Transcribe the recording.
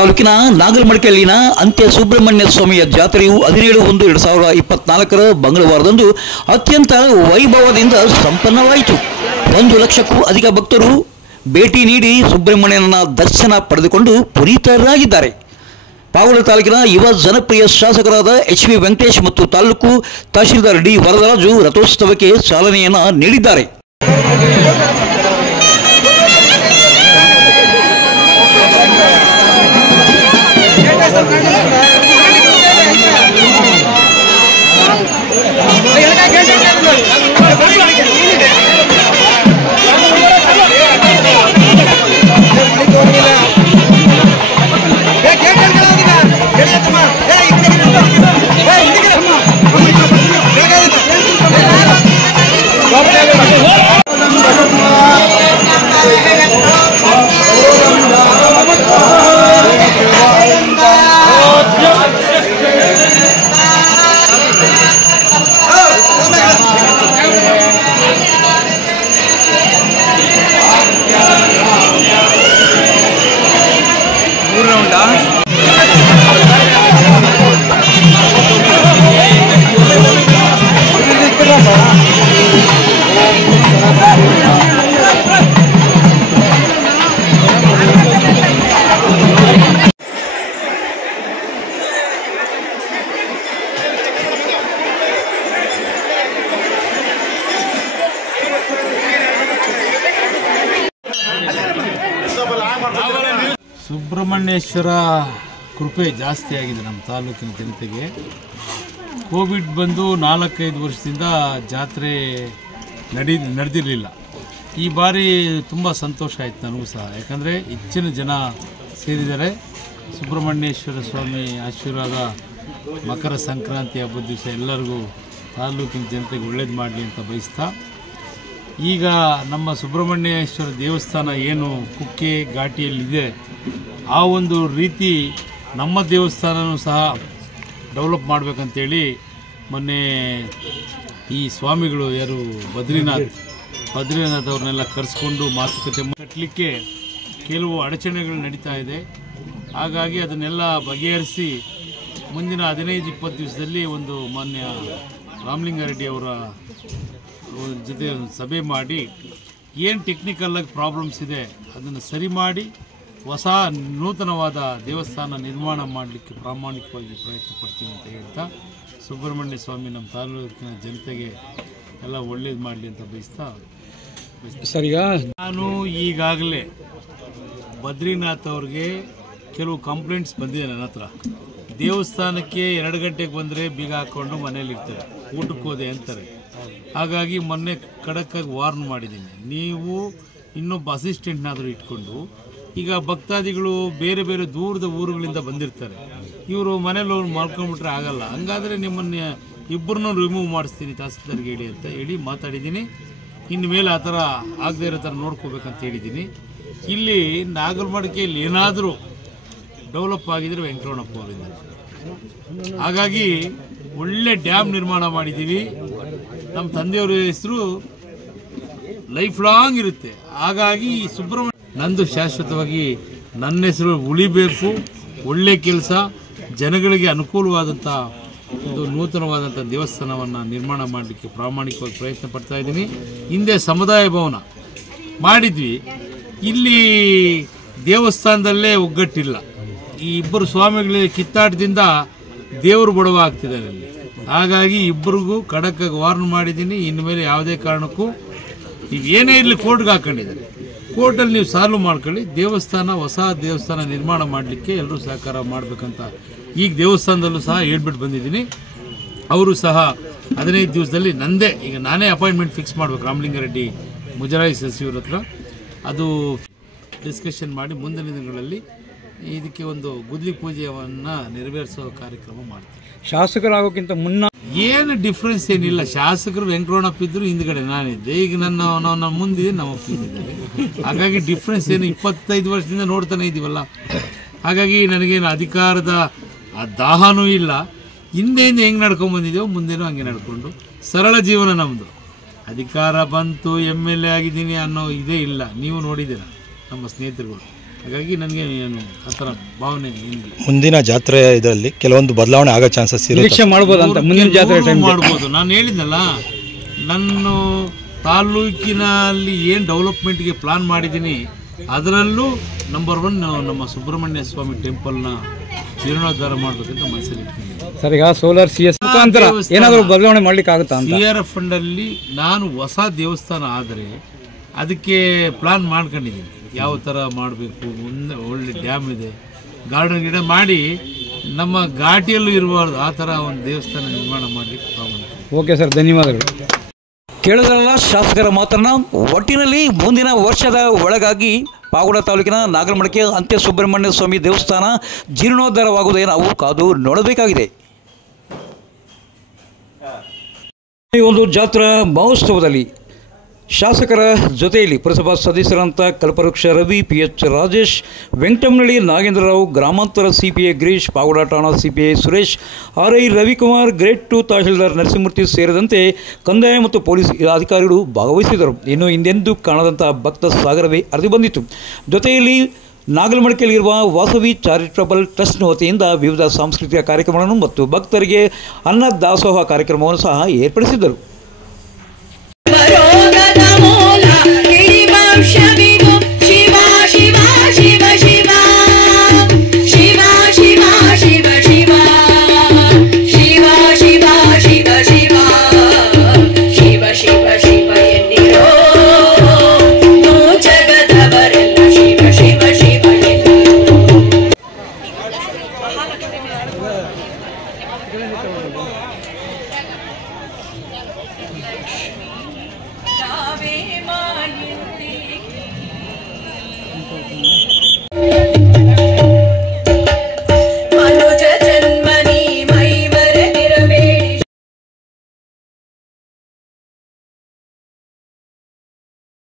ತಾಲೂಕಿನ ನಾಗಲಮಡಿಕೆಯಲ್ಲಿನ ಅಂತ್ಯ ಸುಬ್ರಹ್ಮಣ್ಯ ಸ್ವಾಮಿಯ ಜಾತ್ರೆಯು 17/1/2024 ಮಂಗಳವಾರದಂದು ಅತ್ಯಂತ ವೈಭವದಿಂದ ಸಂಪನ್ನವಾಯಿತು. 1 ಲಕ್ಷಕ್ಕೂ ಅಧಿಕ ಭಕ್ತರು ಭೇಟಿ ನೀಡಿ ಸುಬ್ರಹ್ಮಣ್ಯನ ದರ್ಶನ ಪಡೆದುಕೊಂಡು ಪುನೀತರಾಗಿದ್ದಾರೆ. ಪಾವಗಡ ತಾಲೂಕಿನ ಯುವ ಜನಪ್ರಿಯ ಶಾಸಕರಾದ ಎಚ್.ವಿ. ವೆಂಕಟೇಶ್ ಮತ್ತು ತಾಲೂಕು ತಹಶೀಲ್ದಾರ್ ಡಿ. ವರದರಾಜು ರಥೋತ್ಸವಕ್ಕೆ ಚಾಲನೆಯನ್ನು ನೀಡಿದ್ದಾರೆ. ಸುಬ್ರಹ್ಮಣ್ಯೇಶ್ವರ ಕೃಪೆ ಜಾಸ್ತಿ ಆಗಿದೆ ನಮ್ಮ ತಾಲೂಕಿನ ಜನತೆಗೆ. ಕೋವಿಡ್ ಬಂದು 4-5 ವರ್ಷದಿಂದ ಜಾತ್ರೆ ನಡೆದಿರಲಿಲ್ಲ. ಈ ಬಾರಿ ತುಂಬ ಸಂತೋಷ ಆಯಿತು ನನಗೂ ಸಹ, ಯಾಕಂದರೆ ಹೆಚ್ಚಿನ ಜನ ಸೇರಿದ್ದಾರೆ. ಸುಬ್ರಹ್ಮಣ್ಯೇಶ್ವರ ಸ್ವಾಮಿ ಆಶೀರ್ವಾದ ಮಕರ ಸಂಕ್ರಾಂತಿ ಹಬ್ಬದ ದಿವಸ ಎಲ್ಲರಿಗೂ ತಾಲೂಕಿನ ಜನತೆಗೆ ಒಳ್ಳೇದು ಮಾಡಲಿ ಅಂತ ಬಯಸ್ತಾ, ಈಗ ನಮ್ಮ ಸುಬ್ರಹ್ಮಣ್ಯೇಶ್ವರ ದೇವಸ್ಥಾನ ಏನು ಕುಕ್ಕೆ ಘಾಟಿಯಲ್ಲಿದೆ, ಆ ಒಂದು ರೀತಿ ನಮ್ಮ ದೇವಸ್ಥಾನವೂ ಸಹ ಡೆವಲಪ್ ಮಾಡಬೇಕಂತೇಳಿ ಮೊನ್ನೆ ಈ ಸ್ವಾಮಿಗಳು ಯಾರು ಬದ್ರಿನಾಥ್ ಅವ್ರನ್ನೆಲ್ಲ ಕರೆಸ್ಕೊಂಡು ಮಾತುಕತೆ ಕಟ್ಟಲಿಕ್ಕೆ ಕೆಲವು ಅಡಚಣೆಗಳು ನಡೀತಾ ಇದೆ. ಹಾಗಾಗಿ ಅದನ್ನೆಲ್ಲ ಬಗೆಹರಿಸಿ ಮುಂದಿನ 15-20 ದಿವಸದಲ್ಲಿ ಒಂದು ಮಾನ್ಯ ರಾಮಲಿಂಗಾರೆಡ್ಡಿ ಅವರ ಜೊತೆ ಸಭೆ ಮಾಡಿ ಏನು ಟೆಕ್ನಿಕಲ್ಲಾಗಿ ಪ್ರಾಬ್ಲಮ್ಸ್ ಇದೆ ಅದನ್ನು ಸರಿ ಮಾಡಿ ಹೊಸ ನೂತನವಾದ ದೇವಸ್ಥಾನ ನಿರ್ಮಾಣ ಮಾಡಲಿಕ್ಕೆ ಪ್ರಾಮಾಣಿಕವಾಗಿ ಪ್ರಯತ್ನ ಪಡ್ತೀವಿ ಅಂತ ಹೇಳ್ತಾ, ಸುಬ್ರಹ್ಮಣ್ಯ ಸ್ವಾಮಿ ನಮ್ಮ ತಾಲೂಕಿನ ಜನತೆಗೆ ಎಲ್ಲ ಒಳ್ಳೇದು ಮಾಡಲಿ ಅಂತ ಬಯಸ್ತಾ ನಾನು ಈಗಾಗಲೇ ಬದ್ರಿನಾಥ್ ಅವ್ರಿಗೆ ಕೆಲವು ಕಂಪ್ಲೇಂಟ್ಸ್ ಬಂದಿದೆ ನನ್ನ ಹತ್ರ. ದೇವಸ್ಥಾನಕ್ಕೆ 2 ಗಂಟೆಗೆ ಬಂದರೆ ಬೀಗ ಹಾಕ್ಕೊಂಡು ಮನೇಲಿ ಇರ್ತಾರೆ, ಊಟಕ್ಕೆ ಹೋದೆ ಅಂತಾರೆ. ಹಾಗಾಗಿ ಮೊನ್ನೆ ಖಡಕ್ಕಾಗಿ ವಾರ್ನ್ ಮಾಡಿದ್ದೀನಿ, ನೀವು ಇನ್ನೊಬ್ಬ ಅಸಿಸ್ಟೆಂಟ್ನಾದರೂ ಇಟ್ಕೊಂಡು, ಈಗ ಭಕ್ತಾದಿಗಳು ಬೇರೆ ಬೇರೆ ದೂರದ ಊರುಗಳಿಂದ ಬಂದಿರ್ತಾರೆ, ಇವರು ಮನೇಲಿ ಅವ್ರು ಮಾಡ್ಕೊಂಡ್ಬಿಟ್ರೆ ಆಗಲ್ಲ. ಹಂಗಾದರೆ ನಿಮ್ಮನ್ನು ಇಬ್ಬರನ್ನೂ ರಿಮೂವ್ ಮಾಡಿಸ್ತೀನಿ ತಹಸೀಲ್ದಾರ್ಗೆ ಹೇಳಿ ಅಂತ ಹೇಳಿ ಮಾತಾಡಿದ್ದೀನಿ. ಇನ್ನು ಮೇಲೆ ಆ ಥರ ಆಗದೆ ಇರೋ ಥರ ನೋಡ್ಕೋಬೇಕಂತ ಹೇಳಿದ್ದೀನಿ. ಇಲ್ಲಿ ನಾಗಲಮಡಿಕೆಯಲ್ಲಿ ಏನಾದರೂ ಡೆವಲಪ್ ಆಗಿದ್ರೆ ವೆಂಕಟರಮಣಪ್ಪ ಅವರಿಂದ. ಹಾಗಾಗಿ ಒಳ್ಳೆ ಡ್ಯಾಮ್ ನಿರ್ಮಾಣ ಮಾಡಿದ್ದೀವಿ. ನಮ್ಮ ತಂದೆಯವರ ಹೆಸರು ಲೈಫ್ ಲಾಂಗ್ ಇರುತ್ತೆ. ಹಾಗಾಗಿ ಸುಬ್ರಹ್ಮಣ್ಯ ನಂದು ಶಾಶ್ವತವಾಗಿ ನನ್ನ ಹೆಸರು ಉಳಿಬೇಕು. ಒಳ್ಳೆ ಕೆಲಸ, ಜನಗಳಿಗೆ ಅನುಕೂಲವಾದಂಥ ಒಂದು ನೂತನವಾದಂಥ ದೇವಸ್ಥಾನವನ್ನು ನಿರ್ಮಾಣ ಮಾಡಲಿಕ್ಕೆ ಪ್ರಾಮಾಣಿಕವಾಗಿ ಪ್ರಯತ್ನ ಪಡ್ತಾ ಇದ್ದೀನಿ. ಹಿಂದೆ ಸಮುದಾಯ ಭವನ ಮಾಡಿದ್ವಿ, ಇಲ್ಲಿ ದೇವಸ್ಥಾನದಲ್ಲೇ ಒಗ್ಗಟ್ಟಿಲ್ಲ. ಈ ಇಬ್ಬರು ಸ್ವಾಮಿಗಳ ಕಿತ್ತಾಟದಿಂದ ದೇವರು ಬಡವ ಆಗ್ತಿದ್ದಾರೆ ಇಲ್ಲಿ. ಹಾಗಾಗಿ ಇಬ್ಬರಿಗೂ ಖಡಕ್ಕಾಗಿ ವಾರ್ನ್ ಮಾಡಿದ್ದೀನಿ. ಇನ್ನು ಮೇಲೆ ಯಾವುದೇ ಕಾರಣಕ್ಕೂ ಈಗ ಏನೇ ಇರಲಿ ಕೋರ್ಟ್ಗೆ ಹಾಕೊಂಡಿದ್ದಾರೆ, ಕೋರ್ಟಲ್ಲಿ ನೀವು ಸಾಲ್ವ್ ಮಾಡ್ಕೊಳ್ಳಿ. ದೇವಸ್ಥಾನ ಹೊಸ ದೇವಸ್ಥಾನ ನಿರ್ಮಾಣ ಮಾಡಲಿಕ್ಕೆ ಎಲ್ಲರೂ ಸಹಕಾರ ಮಾಡಬೇಕಂತ ಈಗ ದೇವಸ್ಥಾನದಲ್ಲೂ ಸಹ ಹೇಳ್ಬಿಟ್ಟು ಬಂದಿದ್ದೀನಿ. ಅವರು ಸಹ 15 ದಿವಸದಲ್ಲಿ ನಾನೇ ಅಪಾಯಿಂಟ್ಮೆಂಟ್ ಫಿಕ್ಸ್ ಮಾಡಬೇಕು ರಾಮಲಿಂಗಾರೆಡ್ಡಿ ಮುಜರಾಯಿ ಸಚಿವರ ಹತ್ರ. ಅದು ಡಿಸ್ಕಷನ್ ಮಾಡಿ ಮುಂದಿನ ದಿನಗಳಲ್ಲಿ ಇದಕ್ಕೆ ಒಂದು ಗುದ್ಲಿ ಪೂಜೆಯನ್ನು ನೆರವೇರಿಸೋ ಕಾರ್ಯಕ್ರಮ ಮಾಡ್ತೀವಿ. ಶಾಸಕರಾಗೋಕ್ಕಿಂತ ಮುನ್ನ ಏನು ಡಿಫ್ರೆನ್ಸ್ ಏನಿಲ್ಲ. ಶಾಸಕರು ವೆಂಕಟರಮಣಪ್ಪ ಇದ್ರು ಹಿಂದ್ಗಡೆ ನಾನಿದ್ದೆ, ಈಗ ನನ್ನ ಮುಂದಿದೆ ನಮ್ಮ ಇದ್ದಾರೆ. ಹಾಗಾಗಿ ಡಿಫ್ರೆನ್ಸ್ ಏನು, 25 ವರ್ಷದಿಂದ ನೋಡ್ತಾನೆ ಇದ್ದೀವಲ್ಲ. ಹಾಗಾಗಿ ನನಗೇನು ಅಧಿಕಾರದ ದಾಹನೂ ಇಲ್ಲ. ಹಿಂದೆಯಿಂದ ಹೆಂಗೆ ನಡ್ಕೊಂಡು ಬಂದಿದ್ದೇವೋ ಮುಂದೆನೂ ಹಂಗೆ ನಡ್ಕೊಂಡು ಸರಳ ಜೀವನ ನಮ್ಮದು. ಅಧಿಕಾರ ಬಂತು, MLA ಆಗಿದ್ದೀನಿ ಅನ್ನೋ ಇದೇ ಇಲ್ಲ. ನೀವು ನೋಡಿದ್ದೀರ ನಮ್ಮ ಸ್ನೇಹಿತರುಗಳು. ಹಾಗಾಗಿ ನನಗೆ ಏನು ಆ ಥರ ಭಾವನೆ ಏನಿಲ್ಲ. ಮುಂದಿನ ಜಾತ್ರೆ ಇದರಲ್ಲಿ ಕೆಲವೊಂದು ಬದಲಾವಣೆ ಆಗೋ ಚಾನ್ಸಸ್ ನಿರೀಕ್ಷೆ ಮಾಡ್ಬೋದು ಅಂತ ಮುಂದಿನ ಜಾತ್ರೆ ಟೈಮ್ ಮಾಡ್ಬೋದು. ನಾನು ಹೇಳಿದ್ನಲ್ಲ, ನನ್ನ ತಾಲೂಕಿನಲ್ಲಿ ಏನು ಡೆವಲಪ್ಮೆಂಟ್ಗೆ ಪ್ಲಾನ್ ಮಾಡಿದ್ದೀನಿ ಅದರಲ್ಲೂ ನಂಬರ್ 1 ನಮ್ಮ ಸುಬ್ರಹ್ಮಣ್ಯ ಸ್ವಾಮಿ ಟೆಂಪಲ್ನ ಜೀರ್ಣೋದ್ಧಾರ ಮಾಡಬೇಕಂತ ಮನಸ್ಸಲ್ಲಿ ಇಟ್ಕೊಂಡಿದ್ದೀನಿ. ಸರ್, ಈಗ ಸೋಲಾರ್ CS ಮುಖಾಂತರ ಏನಾದರೂ ಬದಲಾವಣೆ ಮಾಡ್ಲಿಕ್ಕೆ ಆಗುತ್ತಾ ಅಂತ? CRF ಫಂಡಲ್ಲಿ ನಾನು ಹೊಸ ದೇವಸ್ಥಾನ ಆದರೆ ಅದಕ್ಕೆ ಪ್ಲಾನ್ ಮಾಡ್ಕೊಂಡಿದ್ದೀನಿ, ಯಾವ ಥರ ಮಾಡಬೇಕು. ಮುಂದೆ ಒಳ್ಳೆ ಡ್ಯಾಮ್ ಇದೆ, ಗಾರ್ಡನ್ ಗಿಡ ಮಾಡಿ ನಮ್ಮ ಘಾಟಿಯಲ್ಲೂ ಇರಬಾರ್ದು, ಆ ಥರ ಒಂದು ದೇವಸ್ಥಾನ ನಿರ್ಮಾಣ ಮಾಡಲಿಕ್ಕೆ ಪ್ರಾರಂಭ. ಓಕೆ ಸರ್, ಧನ್ಯವಾದಗಳು. ಕೇಳಿದ್ರಲ್ಲ ಶಾಸಕರ ಮಾತನ್ನ. ಒಟ್ಟಿನಲ್ಲಿ ಮುಂದಿನ ವರ್ಷದ ಒಳಗಾಗಿ ಪಾವಗಡ ತಾಲೂಕಿನ ನಾಗರಮಡಕೆ ಅಂತ್ಯ ಸುಬ್ರಹ್ಮಣ್ಯ ಸ್ವಾಮಿ ದೇವಸ್ಥಾನ ಜೀರ್ಣೋದ್ಧಾರವಾಗುವುದೇ ನಾವು ಕಾದು ನೋಡಬೇಕಾಗಿದೆ. ಈ ಒಂದು ಜಾತ್ರಾ ಮಹೋತ್ಸವದಲ್ಲಿ ಶಾಸಕರ ಜೊತೆಯಲ್ಲಿ ಪುರಸಭಾ ಸದಸ್ಯರಂತ ಕಲ್ಪವೃಕ್ಷ ರವಿ, PH ರಾಜೇಶ್, ವೆಂಕಟಮನಹಳ್ಳಿ ನಾಗೇಂದ್ರರಾವ್, ಗ್ರಾಮಾಂತರ CPA ಗಿರೀಶ್, ಪಾವಗಡ ಠಾಣಾ CPA Suresh, RI Ravikumar, grade 2 tahsildar Narasimhamurthy ಸೇರಿದಂತೆ ಕಂದಾಯ ಮತ್ತು ಪೊಲೀಸ್ ಅಧಿಕಾರಿಗಳು ಭಾಗವಹಿಸಿದರು. ಇನ್ನು ಹಿಂದೆಂದೂ ಕಾಣದಂಥ ಭಕ್ತ ಸಾಗರವೇ ಹರಿದು ಬಂದಿತ್ತು. ಜೊತೆಯಲ್ಲಿ ನಾಗಲಮಡಿಕೆಯಲ್ಲಿರುವ ವಾಸವಿ ಚಾರಿಟಬಲ್ ಟ್ರಸ್ಟ್ ವತಿಯಿಂದ ವಿವಿಧ ಸಾಂಸ್ಕೃತಿಕ ಕಾರ್ಯಕ್ರಮಗಳನ್ನು ಮತ್ತು ಭಕ್ತರಿಗೆ ಅನ್ನ ದಾಸೋಹ ಕಾರ್ಯಕ್ರಮವನ್ನು ಸಹ ಏರ್ಪಡಿಸಿದ್ದರು. Ave Maria